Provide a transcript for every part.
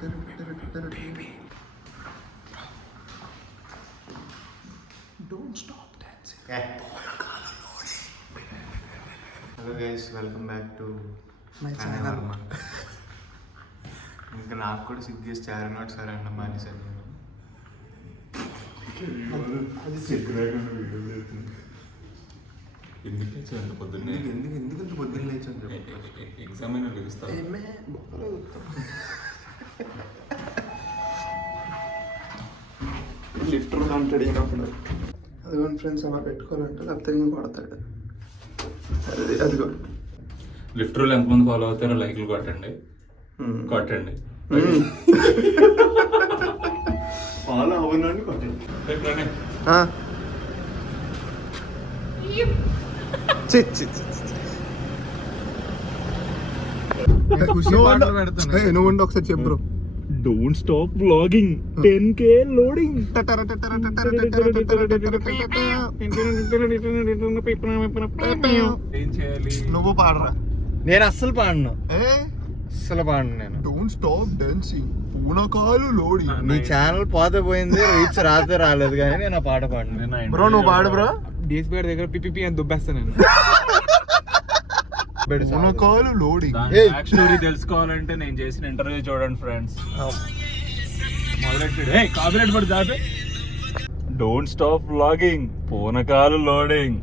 Hello guys, welcome back to my channel. ఇంకా నాకు కూడా సిగ్గేసి చారినాట్ సార్ అన్న మానేశాను. ఎందుకు పొద్దున్నే ఎందుకు పొద్దున్న లేచాను? ఎగ్జామ్ అయినా లెగుస్తాను. లిఫ్టర్ అంటాడు ఈయనప్పుడు. అదిగోండి ఫ్రెండ్స్, అలా పెట్టుకోవాలంటే లేకపోతే ఇంకా కొడతాడు. అదిగో లిఫ్ట్ రూల్ ఎంతమంది ఫాలో అవుతారో లైక్లు కొట్టండి. ఫాలో అవునండి, కొట్టండి. నువ్వు ఒకసారి చెప్పు bro. Don't stop vlogging, 10K loading. ఏం చేయాలి? నువ్వు పాడరా. నేను అస్సలు పాడను, అస్సలు పాడను నేను. డోంట్ స్టాప్ డాన్సింగ్, పూనకాలు లోడింగ్. నీ ఛానల్ పోతే పోయింది, రీచ్ రాతే రాలేదు, కానీ నేను ఆ పాట పాడను. బ్రో నువ్వు పాడు బ్రో. డిఎస్పీ గారి దగ్గర పిపిపి అని దుబ్బేస్తా నేను. పూనకాలు లోడింగ్. బ్యాక్ స్టోరీ తెలుసుకోవాలంటే నేను చేసిన ఇంటర్వ్యూ చూడండి ఫ్రెండ్స్. మొదలెట్టాడు, ఏ కాపీరైట్ పడి దాపే. డోంట్ స్టాప్ వ్లాగింగ్, పూనకాలు లోడింగ్.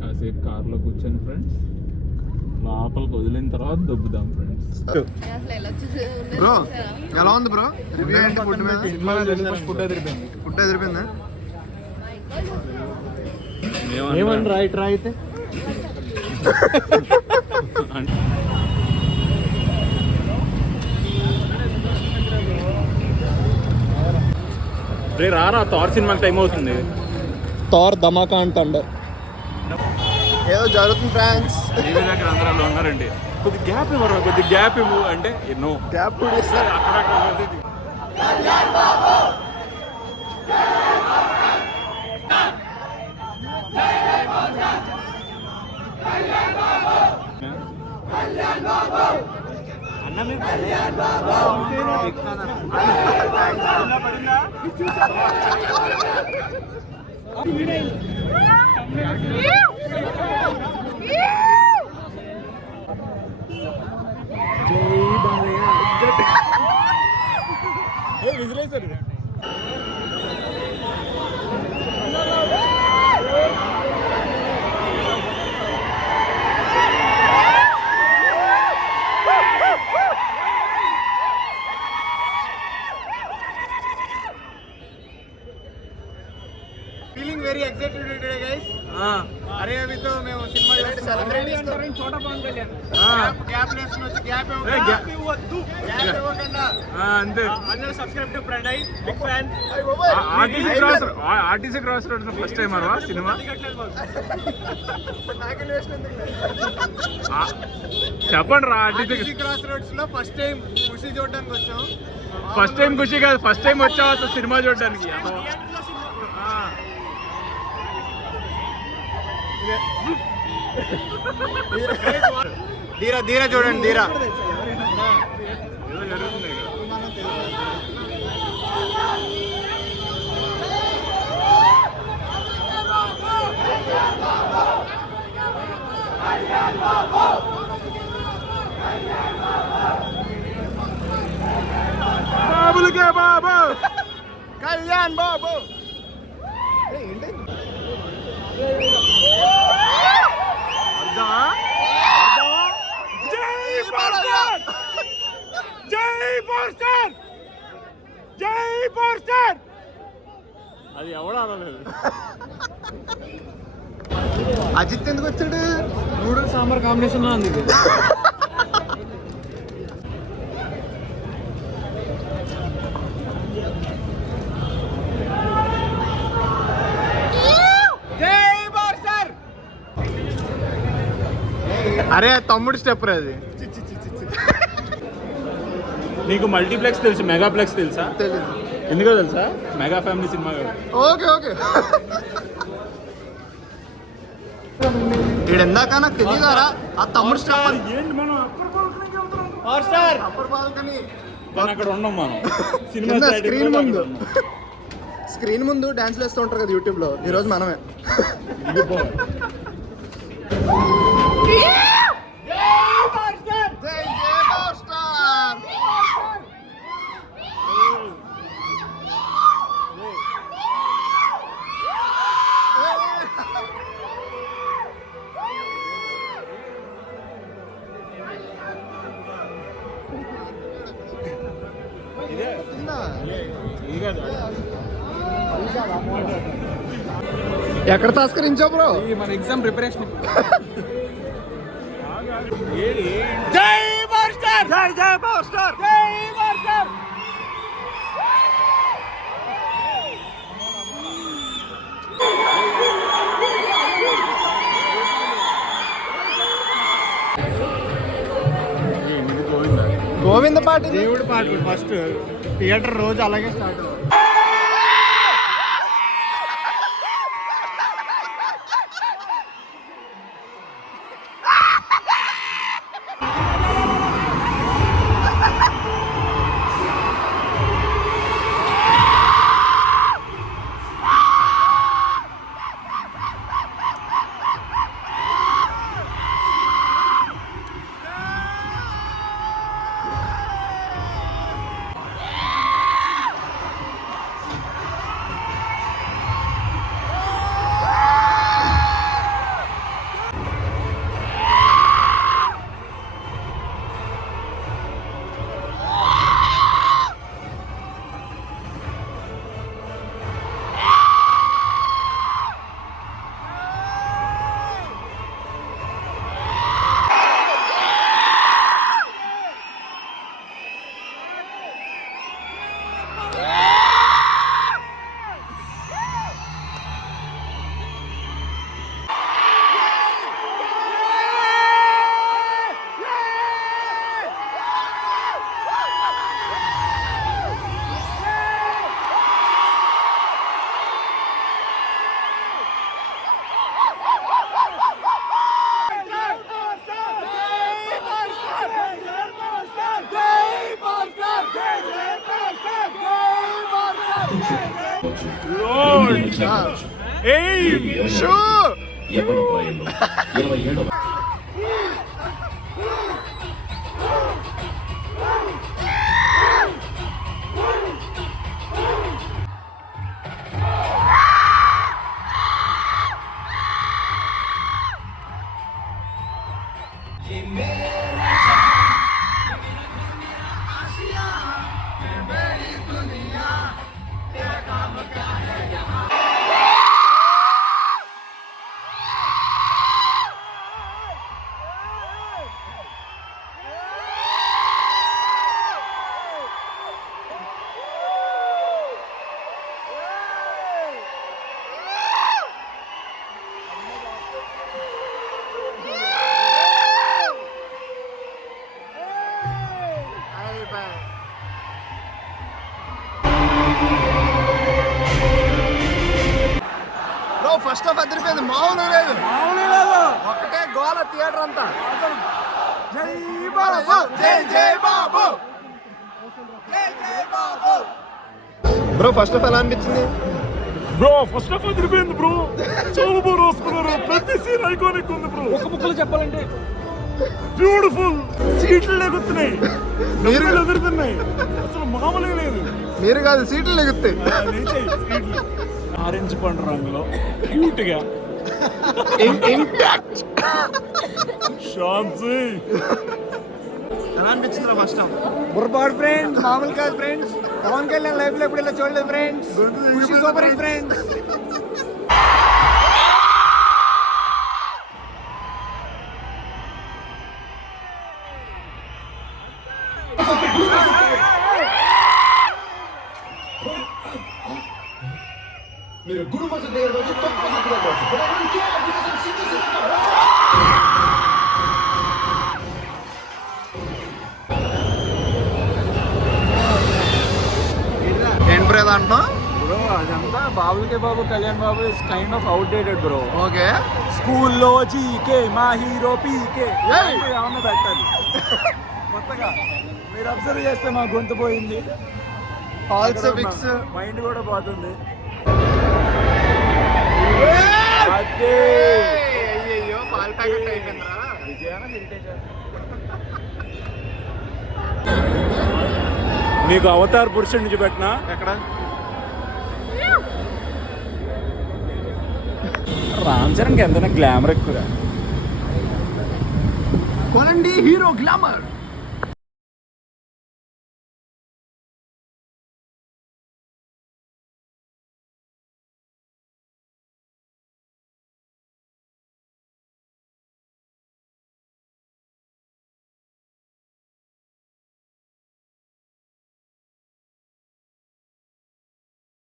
కాసేపు కార్లో కూర్చొని ఫ్రెండ్స్, లోపలికి వదిలిన తర్వాత దొబ్బుదాం ఫ్రెండ్స్. బ్రో ఎలా ఉంది బ్రో? రివ్యూ ఏంటి ఫుడ్ మీద? ఫుడ్ అదిరిపోయింది. ఫుడ్ అదిరిపోయిందా? ఏమని రైట్ రా అయితే రే రారా, థార్ సినిమాకి టైం అవుతుంది. థార్ ధమాకా అంటాడు. ఏదో జరుగుతుంది ఫ్రెండ్స్. టీవీ దగ్గర అందరూ అలా ఉన్నారండి. కొద్ది గ్యాప్ ఇవ్వరు, కొద్ది గ్యాప్ ఇవ్వు అంటే ఎన్నో గ్యాప్ కూడా ఇస్తారు. అక్కడక్కడ feeling very excited today guys. అరే అవితో మేము సినిమా సెలబ్రేట్ చేస్తాం. చోట పవన్ కళ్యాణ్ గ్యాప్ లేసుకొని వచ్చి గ్యాప్ ఇవ్వద్దు, గ్యాప్ ఇవ్వకుండా అంతే. అందరూ subscribe to Pranay, big fan. RTC cross road first time అరవా సినిమా చెప్పండి రా. ఆర్టీసీ క్రాస్ రోడ్స్ లో ఫస్ట్ టైం ఖుషి చూడడానికి వచ్చాం. ఫస్ట్ టైం ఖుషి కాదు, ఫస్ట్ టైం వచ్చావు అసలు సినిమా చూడడానికి. ధీరా ధీరా చూడండి, ధీరా. ఏదో జరుగుతుంది ఇక్కడ. బాబులకే బాబు, కళ్యాణ్ బాబు. అది ఎవడు అనలేదు. అజిత్ ఎందుకు వచ్చాడు? నూడిల్స్ సాంబార్ కాంబినేషన్ లో ఉంది. అరే తమ్ముడు స్టెప్ అది. నీకు మల్టీప్లెక్స్ తెలుసు, మెగాప్లెక్స్ తెలుసా? తెలీదు. ఎందుకో తెలుసా? Mega family cinema. Okay okay. వీడు ఎందాక నాకు తెలియదారా ఆ తమ్ముడు స్టెప్. ఏంటి మనం పవర్ స్టార్ అప్పర్ బాల్కనీ కానీ అక్కడ ఉన్నాం మనం సినిమా కింద starting స్క్రీన్ లో ముందు అక్కడ ఉన్నాం. స్క్రీన్ ముందు డాన్స్ వేస్తూ ఉంటారు కదా యూట్యూబ్ లో. ఈ రోజు మనమే. ఇదిగో. ఇదే ఇది కాదు. ఎక్కడ తస్కరించావు బ్రో? ఇది మన ఎగ్జామ్ ప్రిపరేషన్. ఏది? జై పవర్ స్టార్ జై జై పవర్ స్టార్ జై పవర్ స్టార్. ఇది గోవిందా? గోవింద పాట. దేవుడి పాటలు ఫస్ట్ థియేటర్ రోజు అలాగే స్టార్ట్. ఫస్ట్ హాఫ్ అదిరిపోయింది. మామూలు లేదు. ఒక్కటే గోల థియేటర్ అంతా. జై బాబు జై జై బాబు జై జై బాబు. బ్రో ఫస్ట్ హాఫ్ ఎలా అనిపించింది? బ్రో ఫస్ట్ హాఫ్ అదిరిపోయింది బ్రో. చాలా బాగా రాసుకున్నారు. ప్రతి సీన్ ఐకానిక్ ఉంది బ్రో. ఒక ముక్కలో చెప్పాలంటే బ్యూటిఫుల్. సీట్లు లెగుతున్నాయి, మీరు ఎదురుతున్నాయి. అసలు మామూలుగా లేదు. మీరు కాదు, సీట్లు లెగుతాయి. ఆరెంజ్ పండు రంగులో క్యూట్ గా ఇంపాక్ట్. శాంతి ఎలా అనిపించింది ఫస్ట్ హాఫ్? బుర్రపాడు ఫ్రెండ్స్, మామూలు కాదు ఫ్రెండ్స్. పవన్ కళ్యాణ్ లైఫ్ లో ఎప్పుడు ఇలా చూడలేదు ఫ్రెండ్స్. ఖుషి సూపర్ హిట్ ఫ్రెండ్స్. మీరు గురు బస్సు దగ్గర వచ్చి తక్కువ బస్సు ఏంటి బ్రో అంటున్నా? బ్రో అదంతా బాబులకే Babu Kalyan Babu is kind of outdated bro. Okay. స్కూల్లో జీకే మా హీరో పీకే ఏమన్నా పెట్టాలి. కొత్తగా మీరు అబ్జర్వ్ చేస్తే మా గొంతు పోయింది, ఆల్సో విక్స్ మైండ్ కూడా పోతుంది. అయ్యయ్యో పాల్ ప్యాకెట్ అయిపోయిందిరా. మీకు అవతార్ పురుషుడి నుంచి పెట్టినా ఎక్కడ రామ్ చరణ్కి ఎంతైనా గ్లామర్ ఎక్కువ. కొనండి హీరో గ్లామర్.